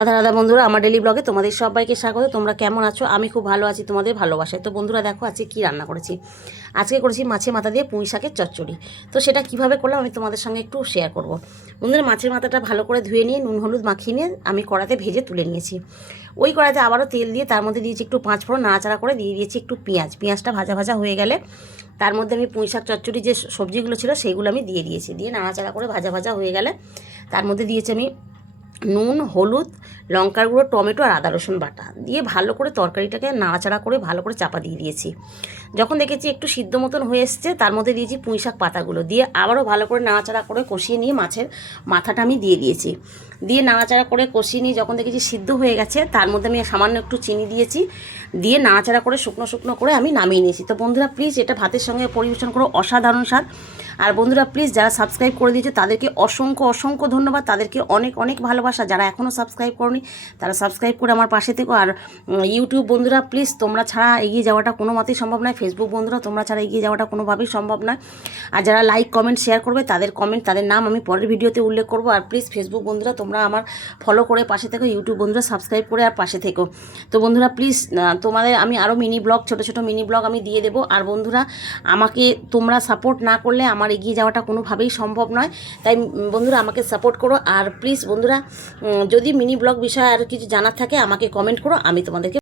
রাধা রাধা বন্ধুরা, আমার ডেলি ব্লগে তোমাদের সবাইকে স্বাগত। তোমরা কেমন আছো? আমি খুব ভালো আছি, তোমাদের ভালোবাসায়। তো বন্ধুরা দেখো আজকে কী রান্না করেছি। আজকে করেছি মাছের মাথা দিয়ে পুঁই শাকের চচ্চড়ি। তো সেটা কিভাবে করলাম আমি তোমাদের সঙ্গে একটু শেয়ার করব। বন্ধুরা, মাছের মাথাটা ভালো করে ধুয়ে নিয়ে নুন হলুদ মাখিয়ে নিয়ে আমি কড়াতে ভেজে তুলে নিয়েছি। ওই কড়াইতে আবারও তেল দিয়ে তার মধ্যে দিয়েছি একটু পাঁচফোড়ন, নাড়াচাড়া করে দিয়ে দিয়েছি একটু পেঁয়াজটা ভাজা ভাজা হয়ে গেলে তার মধ্যে আমি পুঁই শাক চচ্চড়ি যে সবজিগুলো ছিল সেইগুলো আমি দিয়ে দিয়েছি। দিয়ে নাড়াচাড়া করে ভাজা ভাজা হয়ে গেলে তার মধ্যে দিয়েছি আমি নুন, হলুদ, লঙ্কার গুঁড়ো, টমেটো আর আদা রসুন বাটা দিয়ে ভালো করে তরকারিটাকে নাড়াচাড়া করে ভালো করে চাপা দিয়ে দিয়েছি। যখন দেখেছি একটু সিদ্ধ মতন হয়ে এসছে তার মধ্যে দিয়েছি পুঁই শাক পাতাগুলো দিয়ে আবারও ভালো করে নাড়াচাড়া করে কষিয়ে নিয়ে মাছের মাথাটা আমি দিয়ে দিয়েছি। দিয়ে নাড়াচাড়া করে কষিয়ে নিয়ে যখন দেখেছি সিদ্ধ হয়ে গেছে তার মধ্যে আমি সামান্য একটু চিনি দিয়েছি। দিয়ে নাড়াচাড়া করে শুকনো শুকনো করে আমি নামিয়ে নিয়েছি। তো বন্ধুরা প্লিজ এটা ভাতের সঙ্গে পরিবেশন করো, অসাধারণ স্বাদ। আর বন্ধুরা প্লিজ যারা সাবস্ক্রাইব করে দিয়েছে তাদেরকে অসংখ্য অসংখ্য ধন্যবাদ, তাদেরকে অনেক অনেক ভালোবাসা। যারা এখনও সাবস্ক্রাইব করনি তারা সাবস্ক্রাইব করে আমার পাশে থেকো। আর ইউটিউব বন্ধুরা প্লিজ, তোমরা ছাড়া এগিয়ে যাওয়াটা কোনো মতেই সম্ভব নয়। ফেসবুক বন্ধুরা তোমরা ছাড়া এগিয়ে যাওয়াটা কোনোভাবেই সম্ভব নয়। আর যারা লাইক কমেন্ট শেয়ার করবে তাদের নাম আমি পরের ভিডিওতে উল্লেখ করবো। আর প্লিজ ফেসবুক বন্ধুরা তোমরা আমার ফলো করে পাশে থেকো, ইউটিউব বন্ধুরা সাবস্ক্রাইব করে আর পাশে থেকো। তো বন্ধুরা প্লিজ তোমাদের আমি আরও মিনি ব্লগ, ছোটো ছোটো মিনি ব্লগ আমি দিয়ে দেবো। আর বন্ধুরা আমাকে তোমরা সাপোর্ট না করলে আমার এগিয়ে যাওয়াটা কোনোভাবেই সম্ভব নয়। তাই বন্ধুরা আমাকে সাপোর্ট করো। আর প্লিজ বন্ধুরা যদি মিনি ব্লগ বিষয়ে আর কিছু জানার থাকে আমাকে কমেন্ট করো, আমি তোমাদেরকে